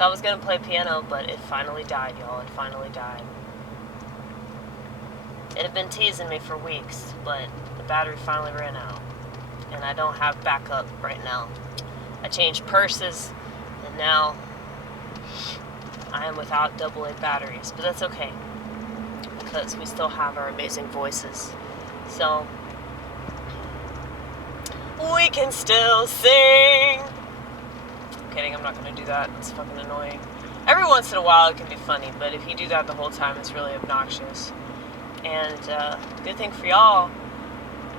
So I was going to play piano, but it finally died, y'all. It finally died. It had been teasing me for weeks, but the battery finally ran out. And I don't have backup right now. I changed purses, and now I am without AA batteries. But that's okay, because we still have our amazing voices. So, we can still sing. I'm kidding, I'm not going to do that. It's fucking annoying. Every once in a while it can be funny, but if you do that the whole time, it's really obnoxious. And good thing for y'all,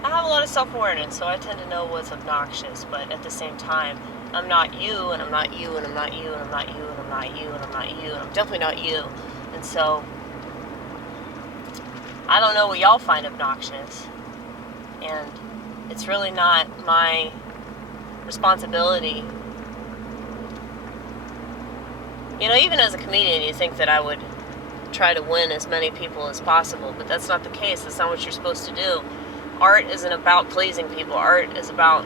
I have a lot of self-awareness, so I tend to know what's obnoxious, but at the same time, I'm not you, and I'm not you, and I'm not you, and I'm not you, and I'm not you, and I'm not you, and I'm definitely not you. And so, I don't know what y'all find obnoxious, and it's really not my responsibility. You know, even as a comedian, you think that I would try to win as many people as possible, but that's not the case. That's not what you're supposed to do. Art isn't about pleasing people. Art is about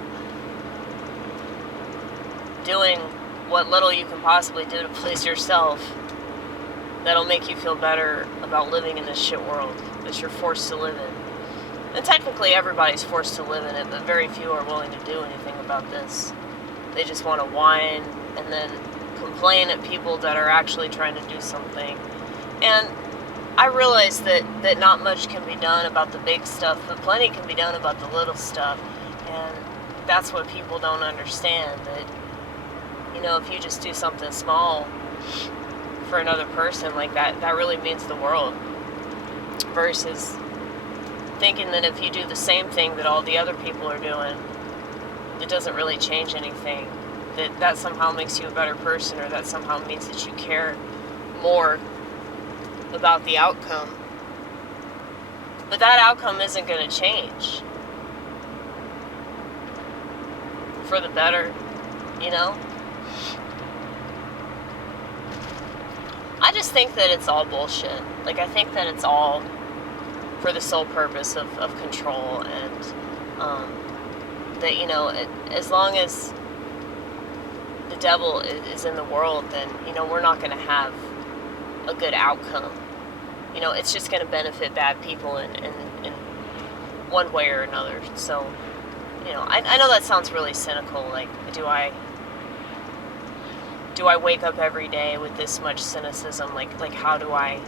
doing what little you can possibly do to please yourself that'll make you feel better about living in this shit world that you're forced to live in. And technically everybody's forced to live in it, but very few are willing to do anything about this. They just want to whine and then complain at people that are actually trying to do something. And I realize that not much can be done about the big stuff, but plenty can be done about the little stuff. And that's what people don't understand, that, you know, if you just do something small for another person like that, that really means the world. Versus thinking that if you do the same thing that all the other people are doing, it doesn't really change anything. That somehow makes you a better person, or that somehow means that you care more about the outcome. But that outcome isn't going to change for the better, you know? I just think that it's all bullshit. Like, I think that it's all for the sole purpose of control, and that, you know, as long as the devil is in the world, then, you know, we're not going to have a good outcome. You know, it's just going to benefit bad people in one way or another. So, you know, I know that sounds really cynical. Like, do I wake up every day with this much cynicism? Like how do I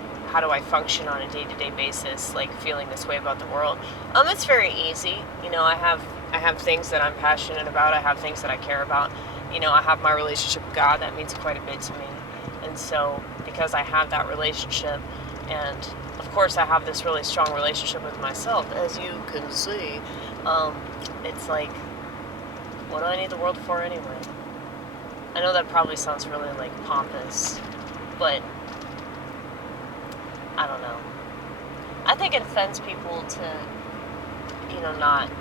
function on a day-to-day basis, like feeling this way about the world? It's very easy. You know, I have things that I'm passionate about. I have things that I care about. You know, I have my relationship with God. That means quite a bit to me. And so, because I have that relationship, and of course I have this really strong relationship with myself, as you can see, it's like, what do I need the world for anyway? I know that probably sounds really, like, pompous, but I don't know. I think it offends people to, you know, not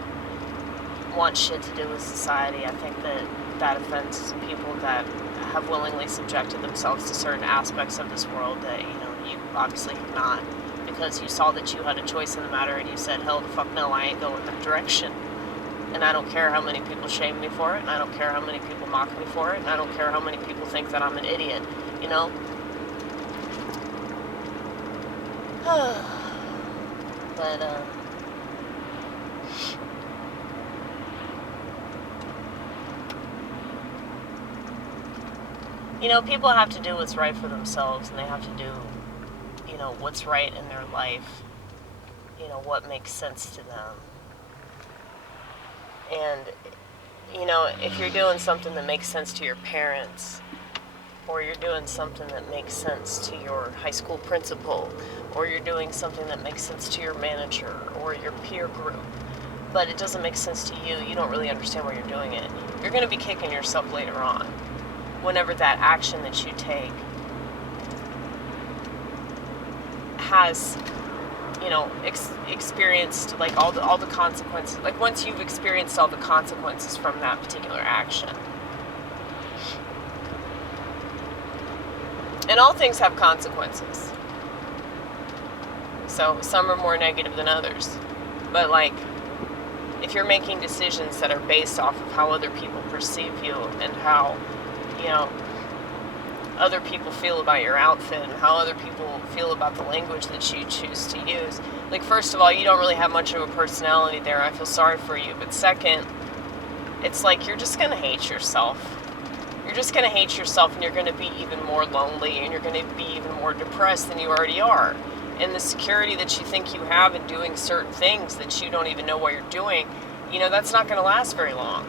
want shit to do with society. I think that offends people that have willingly subjected themselves to certain aspects of this world that, you know, you obviously have not, because you saw that you had a choice in the matter and you said, hell the fuck no, I ain't going that direction. And I don't care how many people shame me for it, and I don't care how many people mock me for it, and I don't care how many people think that I'm an idiot, you know? But, you know, people have to do what's right for themselves, and they have to do, you know, what's right in their life, you know, what makes sense to them. And, you know, if you're doing something that makes sense to your parents, or you're doing something that makes sense to your high school principal, or you're doing something that makes sense to your manager or your peer group, but it doesn't make sense to you, you don't really understand why you're doing it, you're going to be kicking yourself later on, whenever that action that you take has, you know, experienced, like, all the consequences. Like, once you've experienced all the consequences from that particular action. And all things have consequences. So, some are more negative than others. But, like, if you're making decisions that are based off of how other people perceive you, and how, you know, other people feel about your outfit and how other people feel about the language that you choose to use. Like, first of all, you don't really have much of a personality there. I feel sorry for you. But second, it's like you're just going to hate yourself. You're just going to hate yourself, and you're going to be even more lonely, and you're going to be even more depressed than you already are. And the security that you think you have in doing certain things that you don't even know what you're doing, that's not going to last very long.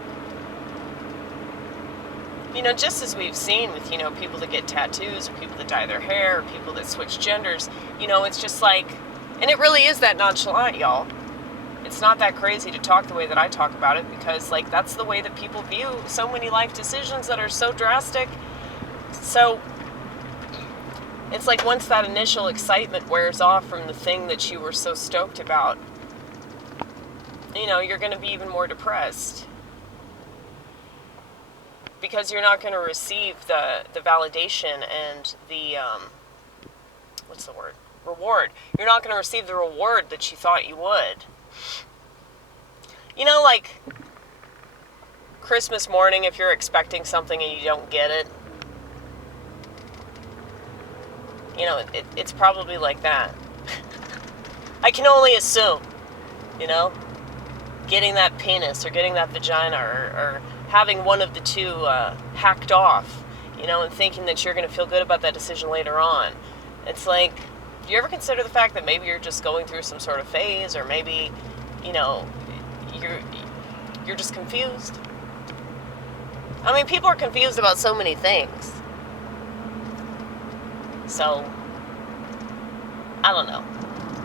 Just as we've seen with, people that get tattoos, or people that dye their hair, or people that switch genders, it's just like, and it really is that nonchalant, y'all. It's not that crazy to talk the way that I talk about it, because, like, that's the way that people view so many life decisions that are so drastic. So, it's like once that initial excitement wears off from the thing that you were so stoked about, you're going to be even more depressed. Because you're not going to receive the validation and the, reward. You're not going to receive the reward that you thought you would. Like Christmas morning, if you're expecting something and you don't get it, it's probably like that. I can only assume, getting that penis or getting that vagina or having one of the two hacked off, and thinking that you're going to feel good about that decision later on. It's like, do you ever consider the fact that maybe you're just going through some sort of phase, or maybe, you're just confused? I mean, people are confused about so many things. So, I don't know.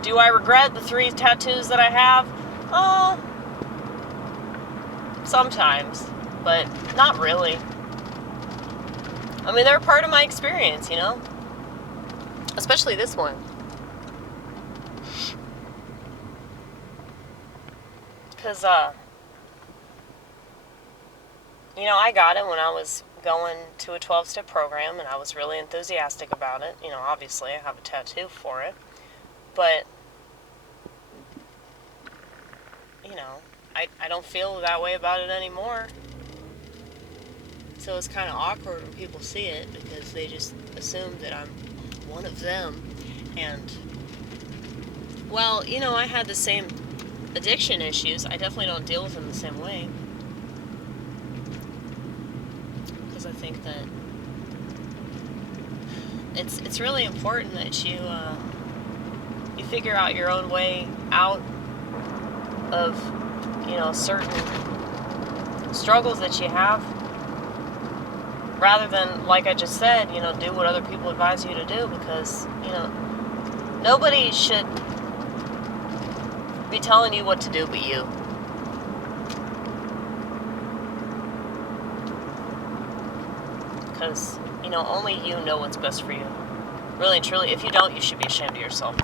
Do I regret the 3 tattoos that I have? Sometimes, but not really. I mean, they're part of my experience, especially this one. Because, I got it when I was going to a 12-step program, and I was really enthusiastic about it. Obviously, I have a tattoo for it. But, I don't feel that way about it anymore. So it's kind of awkward when people see it, because they just assume that I'm one of them. And, well, I had the same addiction issues. I definitely don't deal with them the same way. Because I think that it's really important that you figure out your own way out of, certain struggles that you have, rather than, like I just said, do what other people advise you to do, because, nobody should be telling you what to do but you. Because, only you know what's best for you. Really and truly, if you don't, you should be ashamed of yourself.